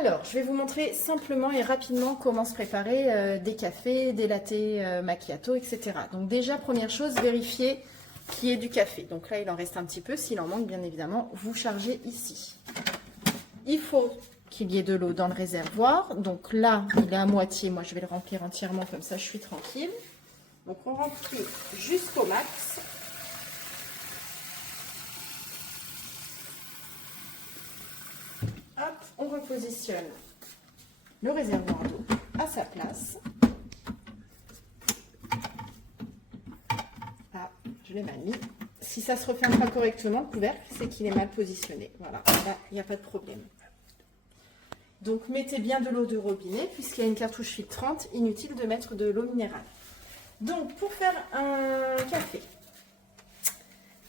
Alors, je vais vous montrer simplement et rapidement comment se préparer des cafés, des lattés macchiato, etc. Donc déjà, première chose, vérifiez qu'il y ait du café. Donc là, il en reste un petit peu. S'il en manque, bien évidemment, vous chargez ici. Il faut qu'il y ait de l'eau dans le réservoir. Donc là, il est à moitié. Moi, je vais le remplir entièrement, comme ça, je suis tranquille. Donc, on remplit jusqu'au max. Hop, on repositionne le réservoir d'eau à sa place. Ah, je l'ai mal mis. Si ça ne se referme pas correctement, le couvercle, c'est qu'il est mal positionné. Voilà, là, il n'y a pas de problème. Donc, mettez bien de l'eau de robinet, puisqu'il y a une cartouche filtrante, inutile de mettre de l'eau minérale. Donc, pour faire un café,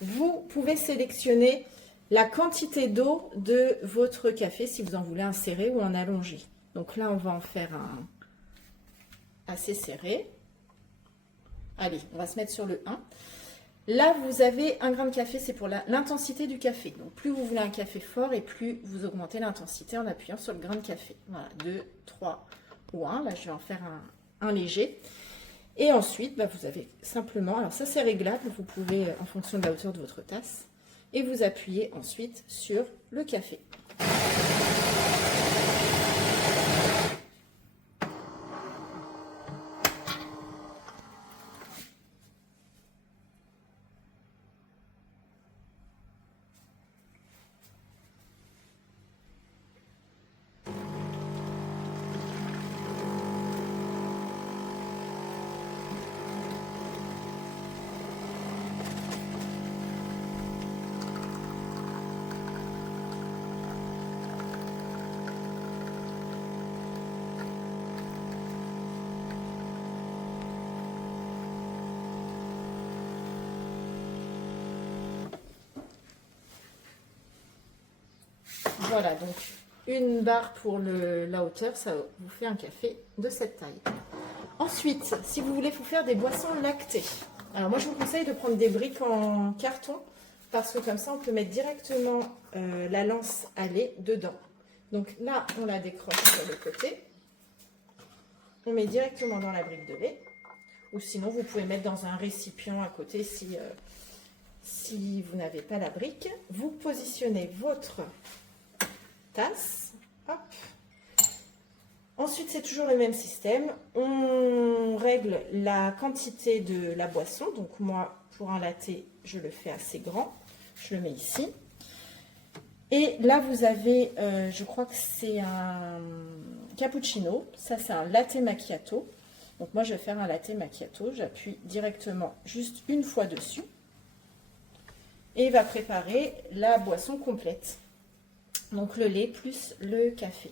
vous pouvez sélectionner la quantité d'eau de votre café, si vous en voulez un serré ou un allongé. Donc là, on va en faire un assez serré. Allez, on va se mettre sur le 1. Là, vous avez 1 grain de café, c'est pour l'intensité du café. Donc, plus vous voulez un café fort et plus vous augmentez l'intensité en appuyant sur le grain de café. Voilà, 2, 3 ou 1. Là, je vais en faire un léger. Et ensuite, vous avez simplement, alors ça c'est réglable, vous pouvez, en fonction de la hauteur de votre tasse, et vous appuyez ensuite sur le café. Voilà, donc une barre pour la hauteur, ça vous fait un café de cette taille. Ensuite, si vous voulez vous faire des boissons lactées, alors moi je vous conseille de prendre des briques en carton, parce que comme ça on peut mettre directement la lance à lait dedans. Donc là, on la décroche sur le côté, on met directement dans la brique de lait, ou sinon vous pouvez mettre dans un récipient à côté si vous n'avez pas la brique. Vous positionnez votre tasse. Hop. Ensuite, c'est toujours le même système. On règle la quantité de la boisson. Donc moi, pour un latte, je le fais assez grand. Je le mets ici. Et là, vous avez, je crois que c'est un cappuccino. Ça, c'est un latte macchiato. Donc moi, je vais faire un latte macchiato. J'appuie directement juste une fois dessus. Et il va préparer la boisson complète. Donc le lait plus le café.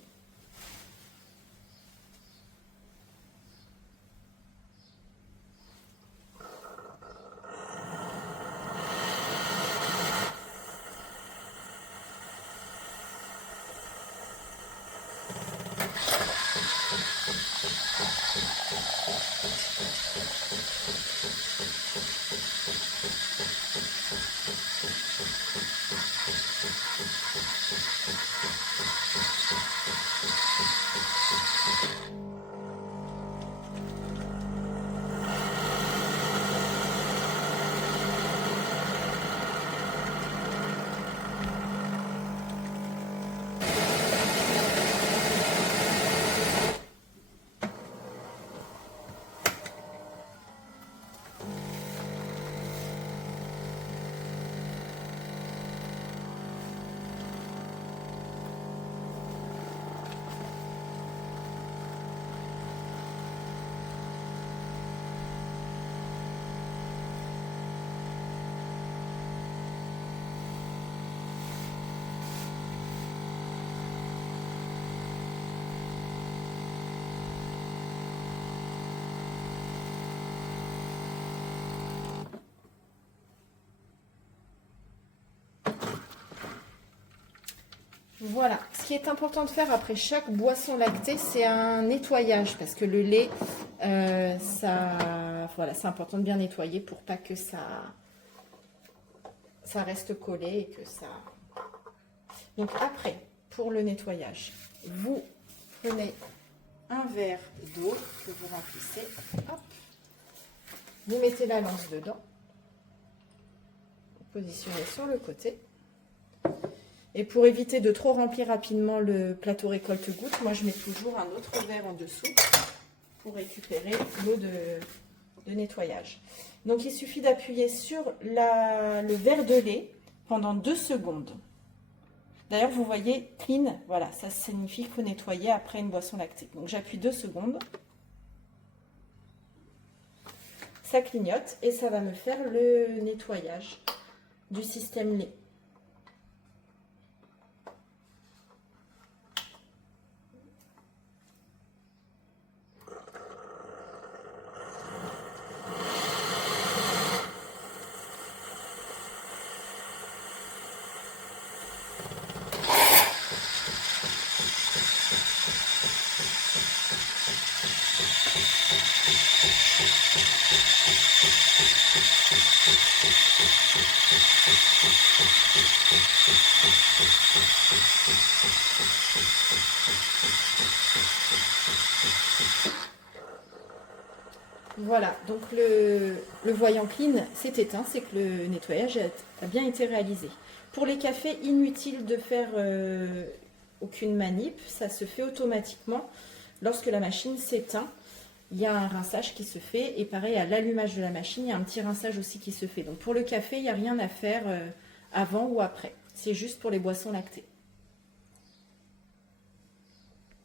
Voilà, ce qui est important de faire après chaque boisson lactée, c'est un nettoyage parce que le lait, voilà, c'est important de bien nettoyer pour pas que ça reste collé et que ça. Donc après, pour le nettoyage. Vous prenez un verre d'eau que vous remplissez. Hop. Vous mettez la lance dedans. Vous positionnez sur le côté. Et pour éviter de trop remplir rapidement le plateau récolte-gouttes, moi je mets toujours un autre verre en dessous pour récupérer l'eau de nettoyage. Donc il suffit d'appuyer sur le verre de lait pendant 2 secondes. D'ailleurs vous voyez clean, voilà, ça signifie qu'il faut nettoyer après une boisson lactée. Donc j'appuie 2 secondes. Ça clignote et ça va me faire le nettoyage du système lait. Voilà, donc le voyant clean s'est éteint, c'est que le nettoyage a bien été réalisé. Pour les cafés, inutile de faire aucune manip, ça se fait automatiquement. Lorsque la machine s'éteint, il y a un rinçage qui se fait, et pareil à l'allumage de la machine, il y a un petit rinçage aussi qui se fait. Donc pour le café, il n'y a rien à faire avant ou après, c'est juste pour les boissons lactées.